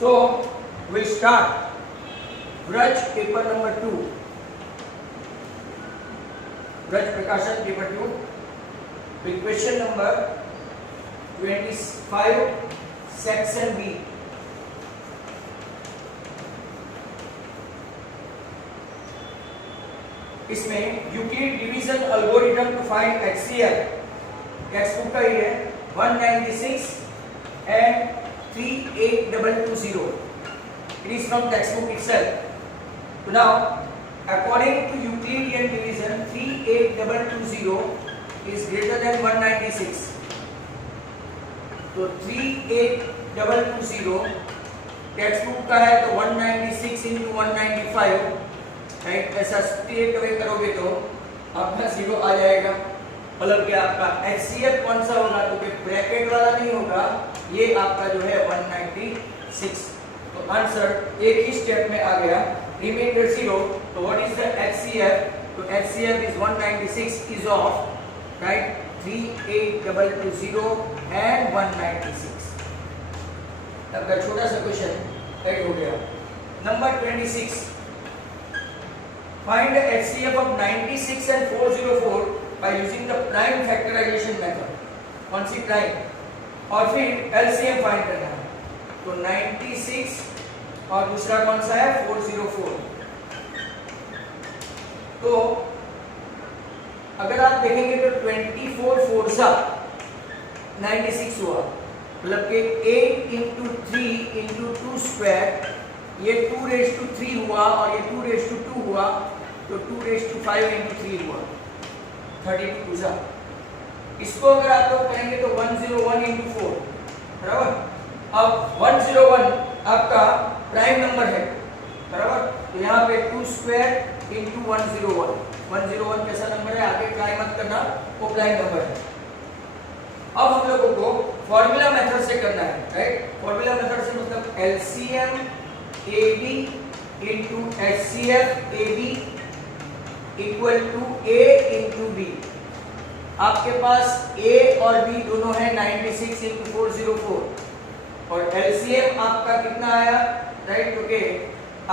So we'll start Vraj paper number 2. Vraj Prakashan paper 2 with question number 25 section B. इसमें Euclid division algorithm to find HCl textbook का ही है 196 and 38220. It is from textbook itself. So now, according to Euclidean division, 38220 is greater than 196. तो 38220 textbook का है तो 196 into 195, right? ऐसा straight away करोगे तो आपका 0 आ जाएगा। मतलब कि आपका HCl कौन सा होगा, तो ब्रैकेट वाला नहीं होगा, ये आपका जो है 196। तो आंसर एक ही स्टेप में आ गया, रिमाइंडर 0। तो व्हाट इज द HCl? तो HCl is 196 is of, right, 38220 and 196। आपका छोटा सा क्वेश्चन राइट हो गया। Number 26, find the HCl of 96 and 404 by using the prime factorization method. कौन सी प्राइम? और फिर LCM फाइंड करना है। तो 96 और दूसरा कौन सा है 404। तो अगर आप देखेंगे तो 24 4 सा 96 हुआ, मतलब कि 8 into 3 into 2 स्क्वायर, ये 2 raised to 3 हुआ और ये 2 raised to 2 हुआ, तो 2 raised to 5 into 3 हुआ 32 सा। इसको अगर आप लोग करेंगे तो 101 into 4, बराबर। अब 101 आपका प्राइम नंबर है, बराबर। तो यहाँ पे 2 स्क्वायर into 101, 101 कैसा नंबर है, आगे ट्राई मत करना, वो प्राइम नंबर है। अब हम लोगों को फॉर्मूला मेथड से करना है, राइट। फॉर्मूला मेथड से मतलब LCM AB into HCF AB equal to A into B. आपके पास A और B दोनों है 96 इंटू 404 और LCM आपका कितना आया, राइट। ओके,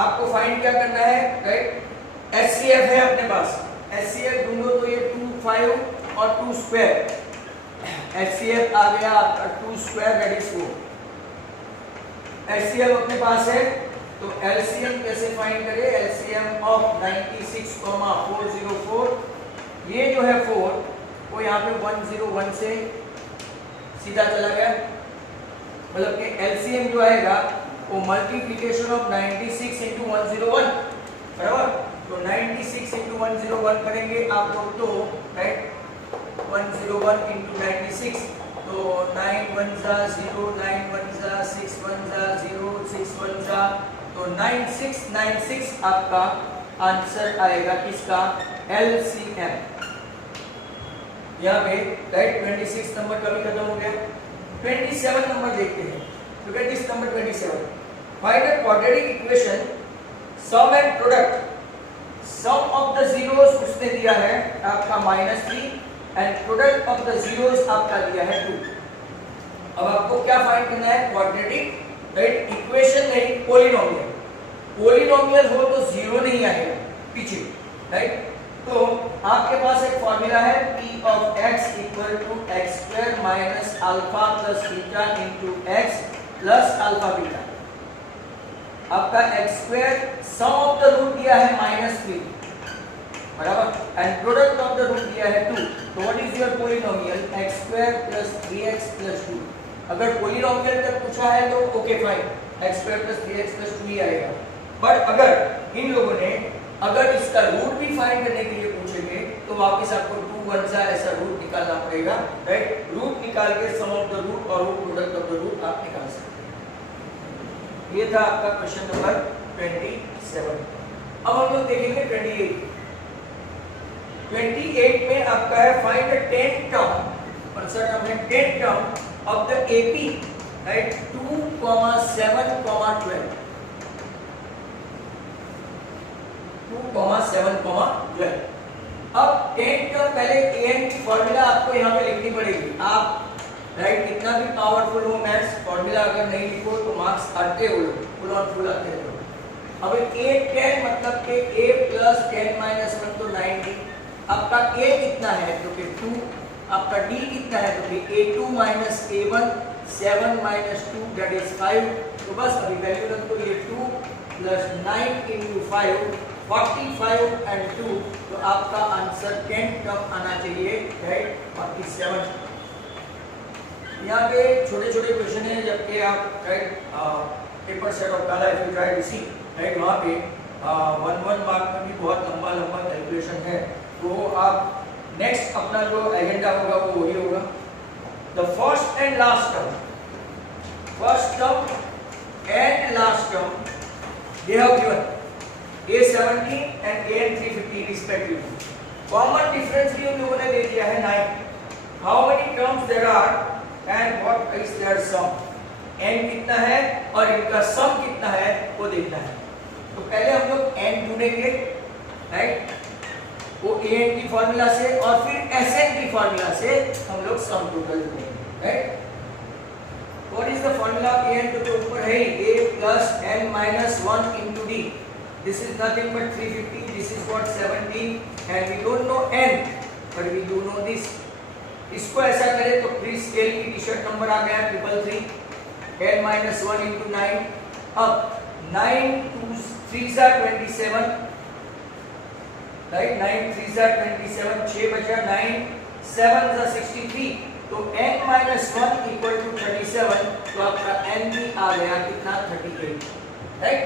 आपको फाइंड क्या करना है, राइट। HCF है अपने पास, HCF ढूंढो तो ये 2 5 और 2 स्क्वायर, HCF आ गया आपका 2 स्क्वायर दैट इज 4। HCF अपने पास है तो LCM कैसे फाइंड करें? LCM ऑफ 96, 404, ये जो है 4 वो यहाँ पे 101 से सीधा चला गया, मतलब कि LCM जो आएगा वो मल्टीप्लिकेशन ऑफ 96 इंटू 101, बराबर। तो 96 इंटू 101 करेंगे आप लोग तो, राइट, 101 इंटू 96, तो 9 1 जा 0, 9 1 जा 6 1 जा 0, 6 1 जा, तो 9696 आपका आंसर आएगा किसका? LCM। यहाँ पे राइट 26 नंबर का भी खत्म हो गया। 27 नंबर देखते हैं। Look at this number 27. Find a quadratic equation, sum and product. Sum of the zeros उसने दिया है आपका -3 and product of the zeros आपका दिया है 2। अब आपको क्या फाइंड करना है? क्वाड्रेटिक, राइट, इक्वेशन नहीं, पॉलिनोमियल। पॉलिनोमियल हो तो 0 नहीं आएगा पीछे, राइट। तो आपके पास एक फॉर्मूला है p of x equal to x square minus alpha plus beta into x plus alpha beta. आपका x square sum of the root दिया है -3, बराबर, and product of the root दिया है 2। तो what is your polynomial? x square plus 3x plus 2। अगर polynomial तक पूछा है तो okay fine, x square plus 3x plus 2 ही आएगा। बट अगर इन लोगों ने अगर इसका रूट भी फाइंड करने के लिए पूछेंगे तो वापस आपको 2 1 सा ऐसा रूट निकालना पड़ेगा, राइट। रूट निकाल के सम ऑफ द रूट और प्रोडक्ट ऑफ द रूट आप निकाल सकते हैं। ये था आपका क्वेश्चन नंबर 27। अब हम लोग देखेंगे 28। 28 में आपका है फाइंड द 10th टर्म, और सर हमने 10th term of the AP, right, 2, 7, 12, 2, 7, 12। अब 10 का पहले an की फॉर्मूला आपको यहाँ पे लिखनी पड़ेगी। आप राइट, कितना भी पावरफुल हो मैथ्स, फॉर्मूला अगर नहीं लिखो तो मार्क्स आते हो, फुल ऑन फुल आते हो। अब a 10 मतलब के a प्लस 10 माइनस 1 तो 90। आपका a कितना है तो कि 2, आपका d कितना है तो कि a2 minus a1, 7 minus 2 that is 5। तो बस अभी वैल्यू रख दो, ये 2 प्लस 9 इंटू 5 45 एंड 2, तो आपका आंसर 10 टर्म आना चाहिए, राइट 47। यहाँ पे छोटे छोटे क्वेश्चन है, जबकि आप राइट पेपर सेट ऑफ काला if you try to see right, वहाँ पे 1 मार्क में भी बहुत लंबा लंबा कैलकुलेशन है। तो आप नेक्स्ट अपना जो एजेंडा होगा वो वही होगा। The first and last term, first term and last term they have given a70 and a350 respectively। Common difference भी उन लोगों ने दे दिया है 9। How many terms there are and what is their sum, n कितना है और इनका सम कितना है वो देखना है। तो पहले हम लोग n ढूंढेंगे, राइट, वो an की फार्मूला से, और फिर sn की फार्मूला से हम लोग सम टोटल ढूंढेंगे, right. What is the formula of an, तो ऊपर है a plus n minus 1 into d, this is nothing but 350, this is what 17 and we don't know n but we do know this. इसको ऐसा करें तो free scale की T-shirt number आ गया 333, 10 माइनस 1 इंटू 9। अब 9 2 3 सा 27, राइट, 9 3 सा 27, 6 बचा, 9 7 सा 63, तो n माइनस 1 इक्वल टू 37, तो आपका n भी आ गया कितना 38, राइट।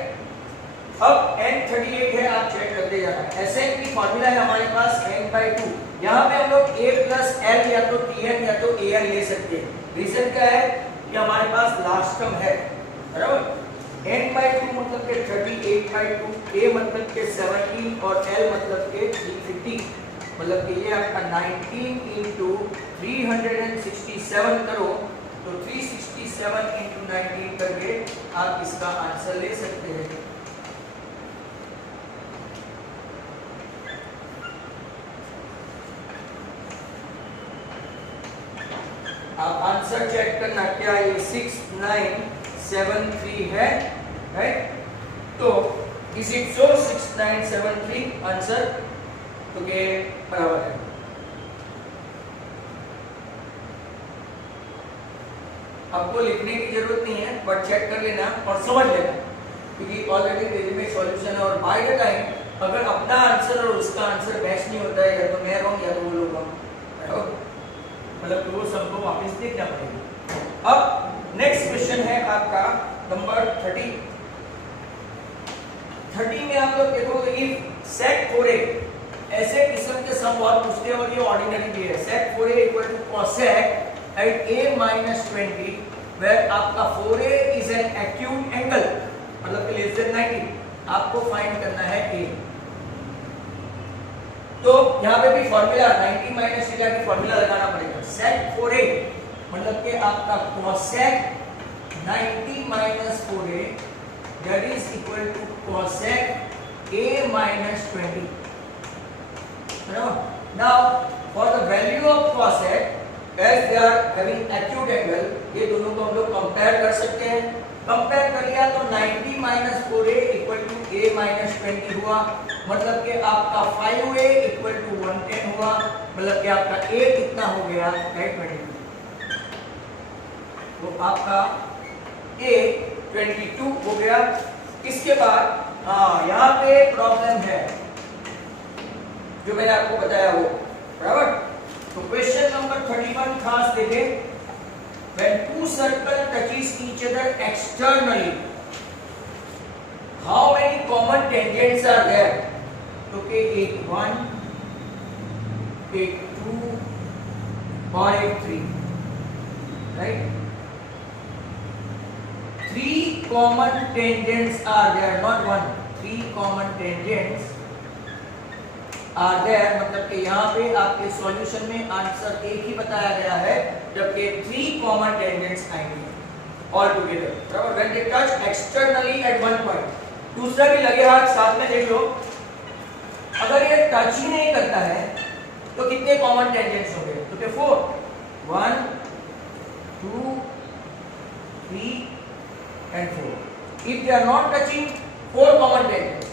अब n 38 है, आप चेक करते जाना। Sn की फार्मूला है हमारे पास n/2, यहाँ पे हम लोग a प्लस l या तो tn या तो al ले सकते हैं। रीजन क्या है कि हमारे पास लास्ट टर्म है, बराबर। n/2 मतलब के 38/2, a मतलब के 17 और l मतलब के 350, मतलब कि ये आपका 19 इंटू 367 करो तो 367 इंटू 19 करके आप इसका आंसर ले सकते हैं। आप आंसर चेक करना, क्या ये 6973 है, राइट। तो इज इट सो 6973 आंसर, तो ये बराबर है। आपको लिखने की जरूरत नहीं है, बट चेक कर लेना और समझ लेना, क्योंकि ऑलरेडी मेरे में सॉल्यूशन है। और बाय द टाइम अगर अपना आंसर और उसका आंसर मैच नहीं होता है, या तो मैं रॉन्ग या तो वो लोग रॉन्ग, मतलब तो सबको वापस देखना पड़ेगा। अब नेक्स्ट क्वेश्चन है आपका नंबर 30। 30 में आप लोग देखोगे इफ sec 4a, ऐसे किस्म के सम बहुत पूछते हैं और ये ऑर्डिनरी भी है। sec 4a equal to cosec at a minus 20 where आपका 4a is an acute angle, मतलब कि लेस देन 90, आपको फाइंड करना है a। तो यहाँ पे भी फॉर्मूला 90 माइनस थीटा की फॉर्मूला लगाना पड़ेगा। sec 4a मतलब कि आपका cosec 90 minus 4a that is equal to cosec a minus 20, बराबर। Now for the value of cosec as they are having acute angle, ये दोनों को हम लोग कंपेयर कर सकते हैं। कंपेयर कर लिया तो 90 minus 4a equal to a minus 20 हुआ, मतलब कि आपका 5a इक्वल टू 110 हुआ, मतलब कि आपका a कितना हो गया, राइट 22। तो आपका a 22 हो गया। इसके बाद हाँ, यहाँ पे प्रॉब्लम है जो मैंने आपको बताया वो, बराबर। तो क्वेश्चन नंबर 31 खास देखें, when two circles touches each other externally, how many common tangents are there? तो के एक 1, एक 2 और एक 3, right? 3 common tangents are there, not 1. 3 common tangents are there, मतलब कि यहाँ पे आपके सॉल्यूशन में आंसर एक ही बताया गया है, जबकि 3 common tangents आएंगे all together, बराबर। when they touch externally at one point, दूसरा भी लगे हाथ साथ में देख लो, अगर ये टच ही नहीं करता है तो कितने कॉमन टेंजेंट्स होंगे, तो क्या 4, 1 2, 3 and 4. If they are not touching, 4 common tangents.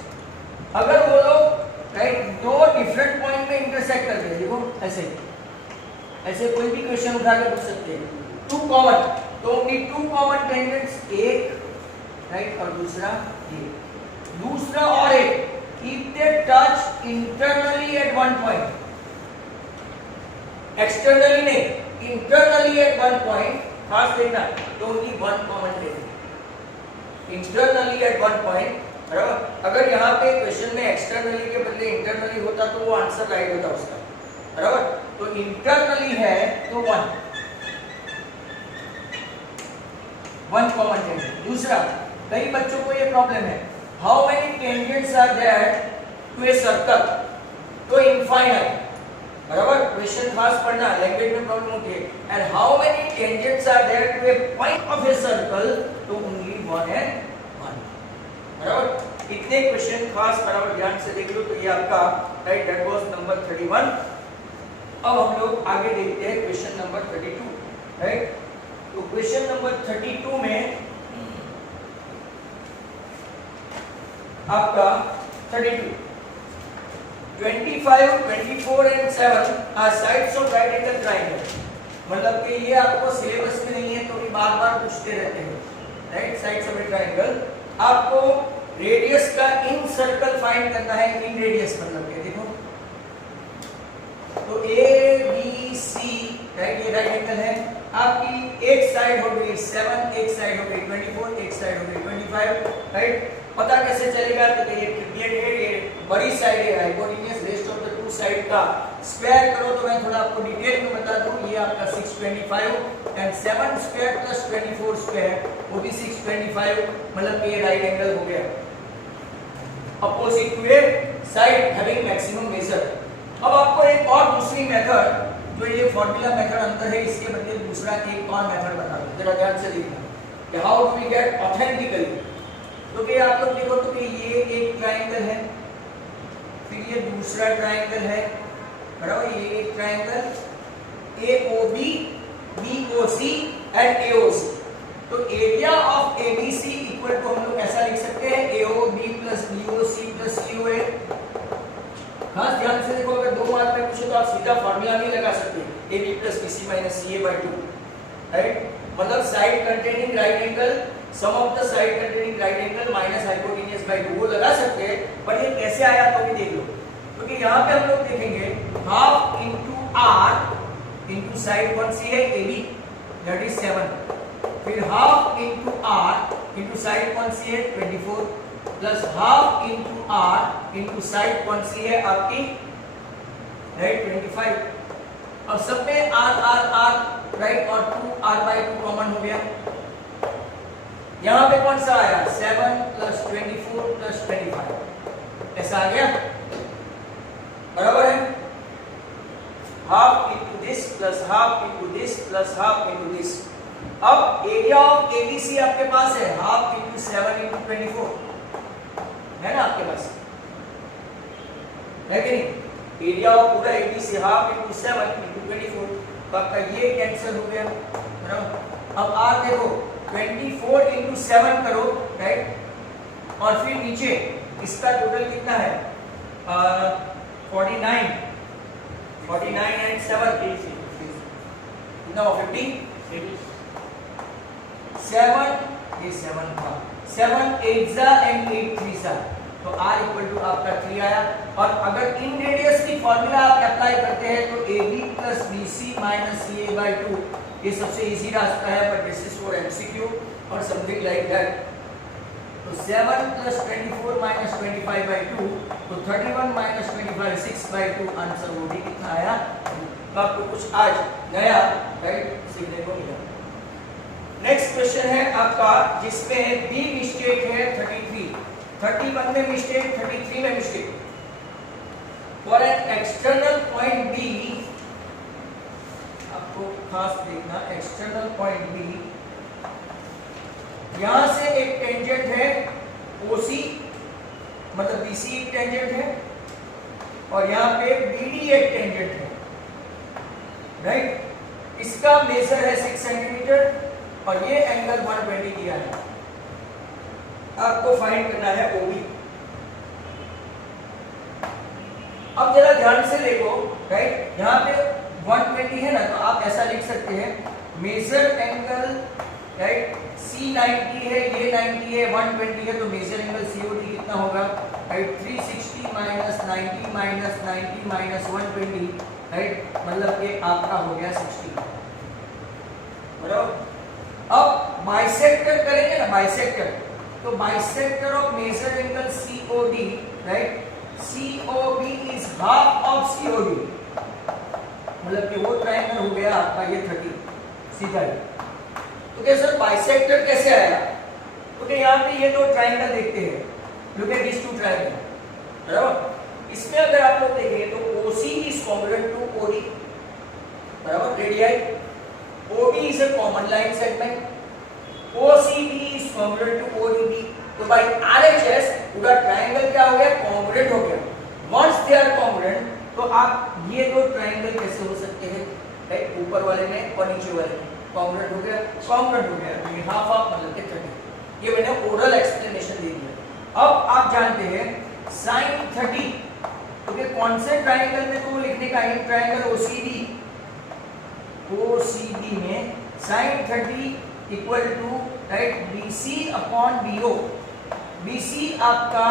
अगर वो लोग राइट दो डिफरेंट पॉइंट में इंटरसेक्ट करते हैं, देखो ऐसे ऐसे कोई भी क्वेश्चन उठा के पूछ सकते हैं, 2 कॉमन, तो ओनली 2 कॉमन टेंजेंट्स, एक राइट और दूसरा ये, दूसरा और एक, if they touch internally at one point, externally नहीं, internally at one point, खास देखना, तो only one common tangent, internally at one point, बराबर। अगर यहाँ पे क्वेश्चन में एक्सटर्नली के बदले इंटरनली होता तो वो आंसर राइट होता उसका, बराबर। तो इंटरनली है तो 1 कॉमन टेंजेंट। दूसरा, कई बच्चों को ये प्रॉब्लम है, how many tangents are there to a circle, तो इनफाइनाइट, बराबर। क्वेश्चन खास पढ़ना, लैंग्वेज में प्रॉब्लम होती है। And how many tangents are there to a point of a circle, तो ओनली 1 and 1, बराबर। इतने क्वेश्चन खास बराबर ध्यान से देख लो। तो ये आपका राइट, दैट वाज नंबर 31। अब हम लोग आगे देखते हैं क्वेश्चन नंबर 32, राइट। तो क्वेश्चन नंबर 32 में आपका 32, 25, 24 and 7 are sides of right angle triangle। मतलब कि ये आपको सिलेबस में नहीं है तो भी बार-बार पूछते रहते हैं, right. Sides of A triangle, आपको रेडियस का इन सर्कल फाइंड करना है। इन रेडियस मतलब क्या, देखो तो ए बी सी, राइट, ये राइट एंगल है। आपकी एक साइड हो गई 7, एक साइड हो गई 24, एक साइड हो गई 25, राइट। पता कैसे चलेगा, तो ये ट्रिपलेट है, ये बड़ी साइड है hypotenuse, rest of the two side का स्क्वायर करो। तो मैं थोड़ा आपको डिटेल में बता दूं, ये आपका 625 एंड 7 स्क्वायर प्लस 24 स्क्वायर, वो भी 625, मतलब ये राइट एंगल हो गया opposite to a side having maximum measure. अब आपको एक और दूसरी मेथड, जो ये फॉर्मूला मेथड अंदर है, इसके बदले दूसरा एक और मेथड बता दूं, जरा ध्यान से देखना कि how do we get authentically. तो कि आप लोग देखो तो कि ये एक ट्रायंगल है, फिर ये दूसरा ट्रायंगल है, बराबर। ये एक triangle AOB, BOC and AOC। तो area of ABC equal to हम लोग ऐसा लिख सकते हैं, AOB plus BOC plus COA। खास ध्यान से देखो, अगर 2 मार्क में पूछे तो आप सीधा फार्मूला नहीं लगा सकते, AB plus BC minus CA/2, right. मतलब side containing right angle, sum of the side containing right angle minus hypotenuse by 2 वो लगा सकते हैं, पर ये कैसे आया तो भी देख लो। क्योंकि तो यहाँ पे हम लोग देखेंगे half into R into side कौन सी है, AB, दैट इज 7, फिर half into R into side कौन सी है 24, plus half into R into side कौन सी है आपकी, राइट, 25। अब सब में R राइट, और 2R/2 कॉमन हो गया। यहां पे कौन सा आया, 7 प्लस 24 प्लस 25, ऐसा आ गया, बराबर है। Half into this plus half into this plus half into this. अब एरिया ऑफ ABC आपके पास है, हाफ इंटू 7 इंटू 24, है ना आपके पास, है कि नहीं। एरिया ऑफ पूरा ABC हाफ इंटू 7 इंटू 24, तो आपका ये कैंसिल हो गया, बराबर। अब R देखो 24 इंटू 7 करो, राइट, और फिर नीचे इसका टोटल कितना है, 49 एंड 7 कितना हो, 50, 7, ये 7 था, 7 8 एंड 8 3 तो R इक्वल टू आपका 3 आया। और अगर इन रेडियस की फॉर्मूला आप अप्लाई करते हैं तो AB plus BC minus CA/2, ये सबसे इजी रास्ता है, but this is for MCQ और समथिंग लाइक दैट। तो 7 प्लस 24 माइनस 25/2, तो 31 माइनस 25 6/2, आंसर वो भी कितना आया। तो आपको कुछ आज नया राइट सीखने को मिला। नेक्स्ट क्वेश्चन है आपका जिसमें बी मिस्टेक है 33, 31 में मिस्टेक, 33 में mistake. For an external point B, आपको खास देखना, एक्सटर्नल पॉइंट बी, यहां से एक टेंजेंट है OC, मतलब BC एक टेंजेंट है, और यहां पे BD एक टेंजेंट है, राइट। इसका मेजर है 6 सेंटीमीटर और ये एंगल 120 दिया है। आपको फाइंड करना है OB। अब जरा ध्यान से देखो, राइट, यहाँ पे 120 है ना, तो आप ऐसा लिख सकते हैं मेजर एंगल, राइट, C 90 है, ये 90 है, 120 है, तो मेजर एंगल COD कितना होगा, right, 360 minus 90 minus 90 minus 120, right, मतलब कि आपका हो गया 60, बराबर। अब बाइसेक्टर करेंगे ना, बाइसेक्टर, तो bisector of major angle COD, right, COB is half of COD, मतलब कि वो ट्रायंगल हो गया आपका ये 30 सीधा ही। तो क्या सर बाइसेक्टर कैसे आया? तो यहाँ पे ये दो ट्रायंगल देखते हैं, look at this two triangle, बराबर। इसमें अगर आप लोग देखें तो OC is congruent to OD, बराबर, radius, OB is a common line segment, OCB is congruent to ODB। तो बाय RHS पूरा ट्रायंगल क्या हो गया, कॉन्ग्रुएंट हो गया। वंस दे आर कॉन्ग्रुएंट, तो आप ये दो ट्रायंगल कैसे हो सकते हैं, राइट, ऊपर वाले में और नीचे वाले में कॉन्ग्रुएंट हो गया, कॉन्ग्रुएंट हो गया, तो ये हाफ हाफ मतलब कि 30। ये मैंने ओरल एक्सप्लेनेशन दे दिया। अब आप जानते हैं sin 30, ओके, कौन से ट्रायंगल में तो लिखने का है, ट्रायंगल OCD में sin 30 equal to, right, BC upon BO। BC आपका,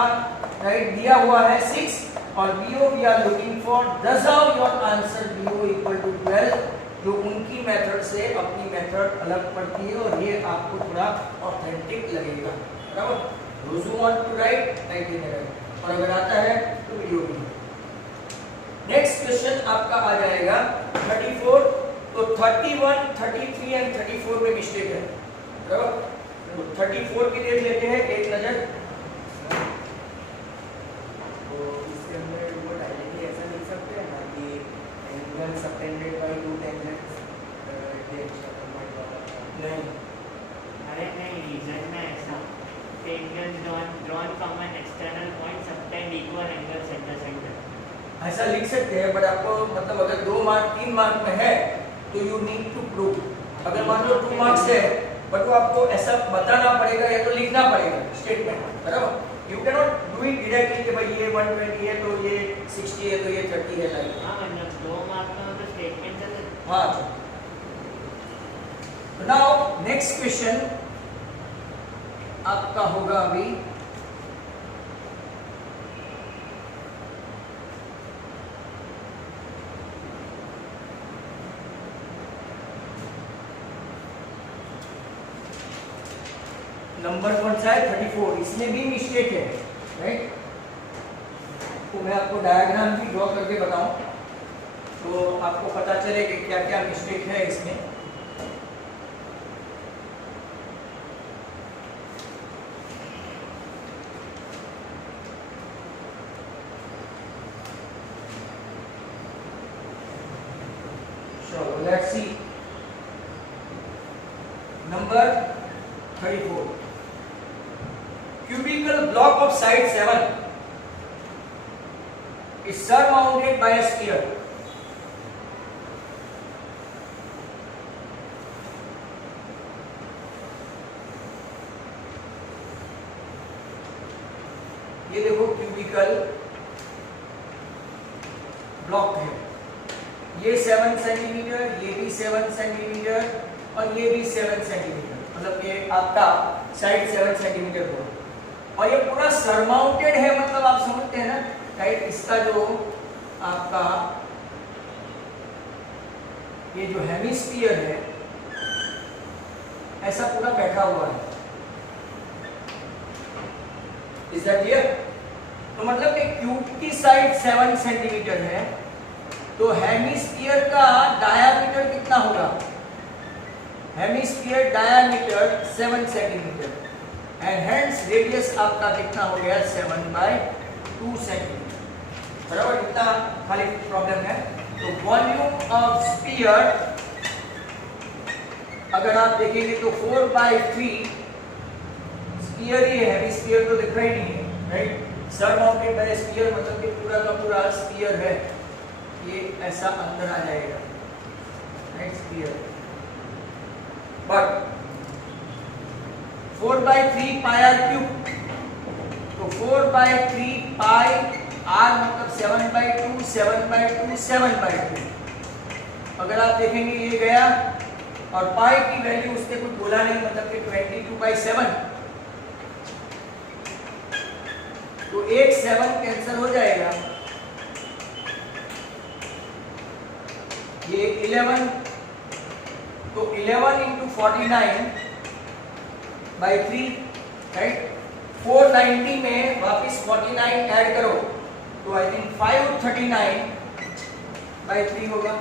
राइट, दिया हुआ है 6 और BO we are looking for, thus out your answer BO equal to 12, जो उनकी मेथड से अपनी मेथड अलग पड़ती है और ये आपको थोड़ा ऑथेंटिक लगेगा, बराबर। Those who want to write, write in error, और अगर आता है तो वीडियो भी। नेक्स्ट क्वेश्चन आपका आ जाएगा 34, तो 31, 33 एंड 34 में मिस्टेक है, बराबर। तो 34 की देख लेते हैं एक नजर। तो इसके अंदर वो डायरेक्टली ऐसा लिख सकते हैं ना कि angle subtended by two tangents नहीं, अरे नहीं, रीजन में ऐसा tangents drawn from an external point subtend equal angles at the center, ऐसा लिख सकते हैं, बट आपको मतलब अगर 2 मार्क 3 मार्क में है तो यू नीड टू प्रूव। अगर मान लो 2 मार्क्स है बट वो आपको ऐसा बताना पड़ेगा या तो लिखना पड़ेगा स्टेटमेंट, बराबर। You can not do it directly कि भाई ये 120 है तो ये 60 है तो ये 30 है, लाइक। हाँ, मतलब 2 मार्क का तो स्टेटमेंट है। हाँ, तो नाउ नेक्स्ट क्वेश्चन आपका होगा अभी नंबर कौन सा है, 34। इसमें भी मिस्टेक है, राइट। तो मैं आपको डायग्राम भी ड्रॉ करके बताऊं तो आपको पता चले कि क्या क्या मिस्टेक है इसमें। चलो let's see number 34। Cubical block of side 7 is surmounted by a sphere. ये देखो क्यूबिकल ब्लॉक है, ये 7 सेंटीमीटर, ये भी 7 सेंटीमीटर और ये भी 7 सेंटीमीटर, मतलब ये आपका साइड 7 सेंटीमीटर होगा और ये पूरा सरमाउंटेड है, मतलब आप समझते हैं ना, राइट। इसका जो आपका ये जो हेमिस्फीयर है ऐसा पूरा बैठा हुआ है। Is that clear? तो मतलब कि क्यूब की साइड 7 सेंटीमीटर है तो हेमिस्फीयर का डायामीटर कितना होगा, hemisphere diameter 7 centimetre and hence radius आपका कितना हो गया 7/2 सेंटीमीटर, बराबर। इतना खाली प्रॉब्लम है। तो वॉल्यूम ऑफ स्फीयर अगर आप देखेंगे तो 4/3 स्फीयर ही है, हेमिस्फीयर तो दिख रहा ही नहीं है, राइट। सरमाउंटेड बाय स्फीयर मतलब कि पूरा का पूरा स्फीयर है, ये ऐसा अंदर आ जाएगा, it's clear. But 4/3 pi r cube, तो 4/3 पाई आर मतलब 7/2 7/2 7/2। अगर आप देखेंगे ये गया और पाई की वैल्यू उसने कुछ बोला नहीं, मतलब कि 22/7, तो एक 7 कैंसिल हो जाएगा, ये 11, तो 11 इंटू 49/3, राइट। 490 में वापस 49 ऐड करो तो आई थिंक 539/3 होगा।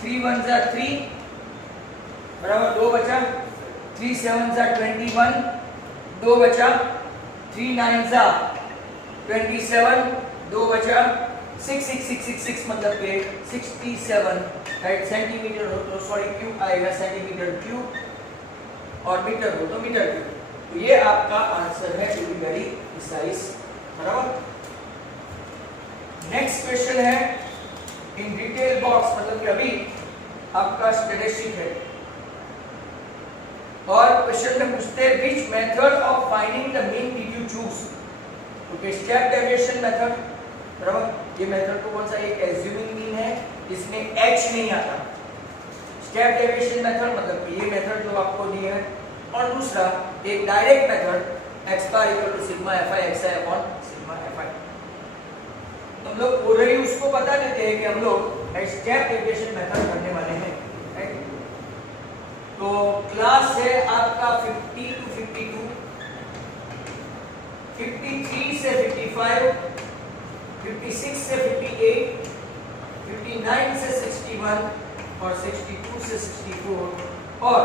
3 1 जा 3 बराबर 2 बचा, 3 7 जा 21 2 बचा, 3 9 जा 27 2 बचा, 6 6 6 6 6 मतलब के 67, राइट। सेंटीमीटर हो तो सॉरी क्यूब आएगा, सेंटीमीटर क्यूब, और मीटर हो तो मीटर क्यूब। तो ये आपका आंसर है, टू बी वेरी प्रिसाइज, बराबर। नेक्स्ट क्वेश्चन है इन डिटेल बॉक्स, मतलब कि अभी आपका स्टैटिस्टिक है, और क्वेश्चन में पूछते हैं which method of finding the mean did you choose. Okay, step deviation method, बराबर। ये मेथड को कौन सा, एक एज्यूमिंग मीन है, इसमें एच नहीं आता। स्टेप डेविएशन मेथड मतलब कि ये मेथड जो आपको दी है, और दूसरा एक direct method x bar equal to sigma fi xi upon sigma fi। हम लोग ऑलरेडी उसको बता देते हैं कि हम लोग स्टेप डेविएशन मेथड करने वाले हैं, राइट। तो क्लास है आपका 50 to 52, 53 से 55, 56 से 58, 59 से 61 और 62 से 64। और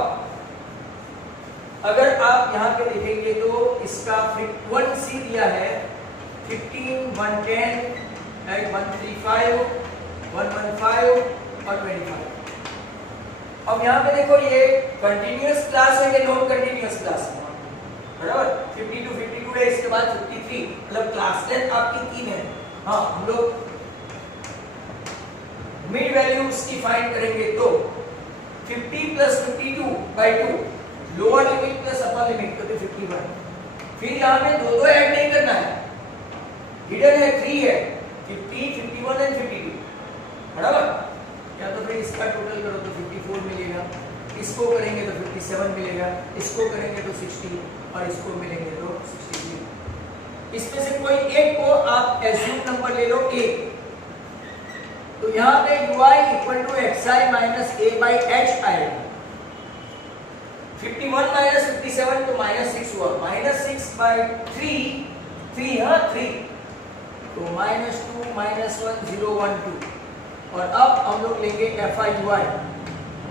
अगर आप यहाँ पे देखेंगे तो इसका फ्रीक्वेंसी दिया है 15, 110, 135, 115 और 25। अब यहाँ पे देखो ये कंटिन्यूअस क्लास है कि नॉन कंटिन्यूअस क्लास है, बराबर। 50 to 52 है, इसके बाद 53, मतलब क्लास लेंथ आपकी 3 है। हाँ, हम लोग मिड वैल्यूज की फाइंड करेंगे तो 50 + 52/2 lower limit plus upper limit तो 51। फिर यहाँ पे दो ऐड नहीं करना है, हिडन है 3 है, 50, 51 एंड 52, बराबर। या तो फिर इसका टोटल करो तो 54 मिलेगा, इसको करेंगे तो 57 मिलेगा, इसको करेंगे तो 60 और इसको मिलेंगे तो 63। इसमें से कोई एक को आप एज्यूम नंबर ले लो, एक। तो यहाँ पे ui equal to xi minus a/h आएगा। 51 माइनस 57 तो -6 हुआ, -6/3, 3 हाँ 3, तो -2 -1 0 1 2। और अब हम लोग लेंगे fi ui,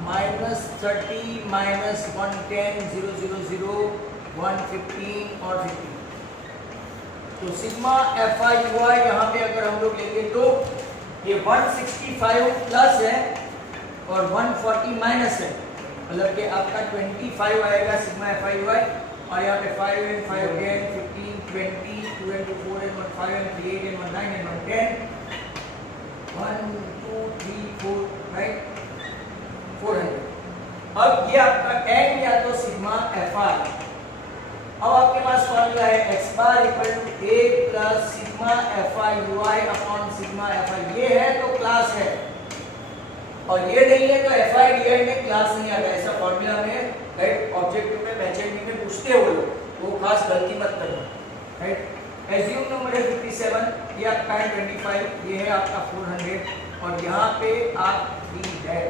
-30 -110 0 0 0 115 और 15। तो सिग्मा fi ui यहाँ पे अगर हम लोग लेंगे तो ये 165 प्लस है और 140 माइनस है, मतलब कि आपका 25 आएगा सिग्मा fi ui। और यहाँ पे 5 and 5 again 15 20 2 and 2 4 and 1 5 and 3 8 and 1 9 and 1 10 1 2 3 4 right 400। अब ये आपका n या तो सिग्मा fi। अब आपके पास फॉर्मूला है x bar equal to a plus sigma fi ui upon sigma fi। ये है तो क्लास है, और ये नहीं है तो fi di में क्लास नहीं आता। ऐसा फॉर्मूला में राइट ऑब्जेक्टिव में मैचेंट में पूछते हो लोग, वो खास गलती मत करना, राइट। एज्यूम नंबर है 57, ये आपका है 25, ये है आपका 400 और यहाँ पे आप 3 है,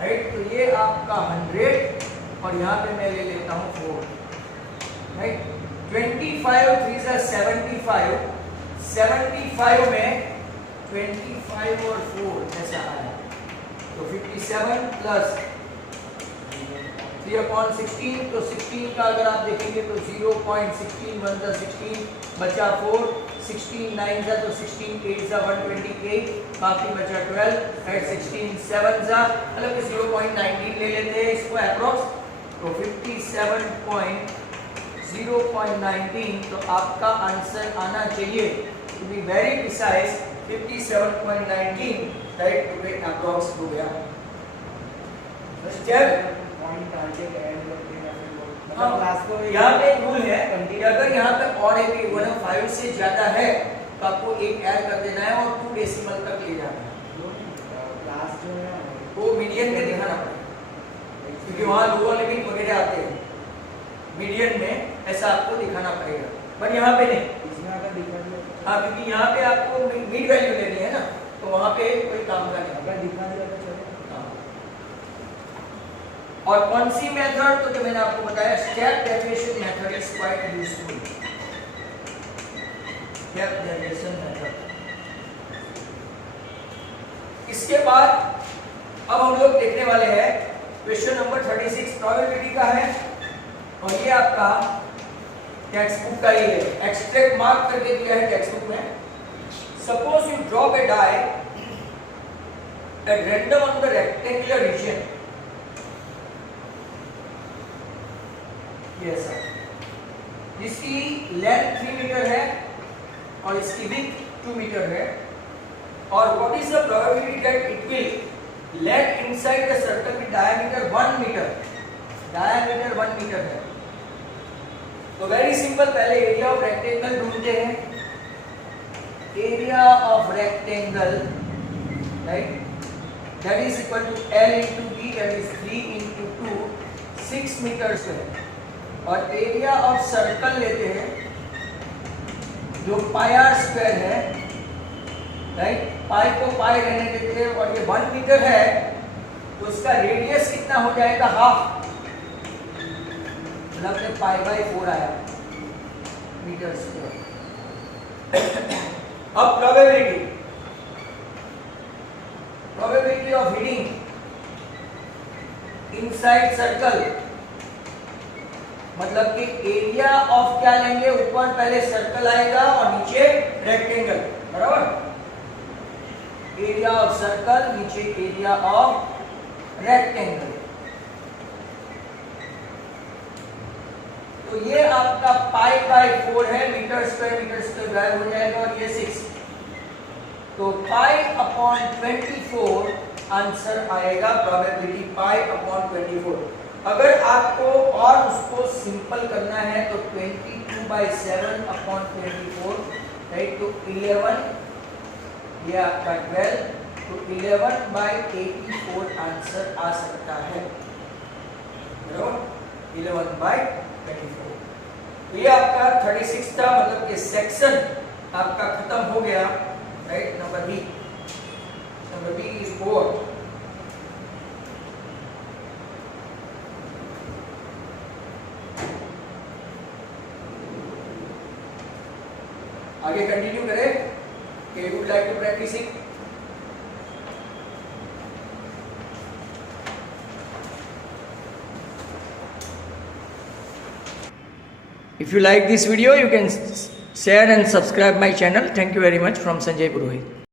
राइट। तो ये आपका 100 और यहाँ पे मैं ले लेता हूँ 4, राइट। 25 3 से 75, 75 में 25 और 4 ऐसा आया, तो 57 प्लस 3/16, तो 16 का अगर आप देखेंगे तो 0.16 1 जा 16 बचा 4, 16 9 जा तो 16 8 जा 128, बाकी बचा 12, राइट। 16 7 जा मतलब कि 0.19 ले लेते हैं इसको अप्रोक्स, तो 57.0.19। तो आपका आंसर आना चाहिए to be very precise 57.19 right to be approx हो गया। स्टेप पॉइंट टारगेट ऐड करके या फिर वो हाँ, मतलब क्लास को यहाँ पे एक रूल है कि अगर यहाँ पे और एक भी 1/5 से ज्यादा है तो आपको एक ऐड कर देना है और 2 डेसिमल तक ले जाना है। क्लास जो है वो मीडियन में दिखाना पड़ेगा क्योंकि वहाँ लोअर लिमिट वगैरह आते हैं, मीडियन में ऐसा आपको दिखाना पड़ेगा, पर यहाँ पे नहीं। इसमें अगर दिखा दिया हाँ, क्योंकि यहाँ पे आपको मिड वैल्यू लेनी है ना, तो वहाँ पे कोई काम का नहीं। अगर दिखा दिया तो चलेगा। हाँ। और कौन सी मेथड, तो जो मैंने आपको बताया step derivation method is quite useful. Step derivation method. इसके बाद अब हम लोग देखने वाले हैं क्वेश्चन नंबर 36 प्रोबेबिलिटी का है, और ये आपका टेक्स्ट बुक का ही है, एक्सट्रैक्ट मार्क करके दिया है टेक्स्ट बुक में। Suppose you drop a die at random on the rectangular region, ये ऐसा, जिसकी लेंथ 3 मीटर है और इसकी विड्थ 2 मीटर है, और what is the probability that it will let inside the circle with diameter 1 metre, diameter 1 metre है। तो वेरी सिंपल, पहले एरिया ऑफ रेक्टेंगल ढूंढते हैं। Area of rectangle right that is equal to L into B, that is 3 into 2, 6 metre square. और area of circle लेते हैं जो pi r square है राइट, पाई को पाई रहने देते हैं, और ये 1 मीटर है तो उसका रेडियस कितना हो जाएगा, हाफ, मतलब पाई बाई 4 आया मीटर स्क्वायर। अब probability of hitting inside circle, मतलब कि एरिया ऑफ क्या लेंगे, ऊपर पहले सर्कल आएगा और नीचे रेक्टेंगल, बराबर। एरिया ऑफ सर्कल नीचे एरिया ऑफ रेक्टेंगल, तो ये आपका पाई बाई 4 है, मीटर स्क्वायर गायब हो जाएगा, और ये 6, तो पाई अपॉन 24 आंसर आएगा, प्रोबेबिलिटी पाई अपॉन 24। अगर आपको और उसको सिंपल करना है तो 22/7 अपॉन 24 राइट, तो 11, ये आपका 12, तो 11/84 आंसर आ सकता है, बराबर, 11/24। तो ये आपका 36 था, मतलब कि सेक्शन आपका खत्म हो गया right. Number B is over. आगे कंटिन्यू करें कि would like to practise it. If you like this video, you can share and subscribe my channel. Thank you very much from Sanjay Purohit.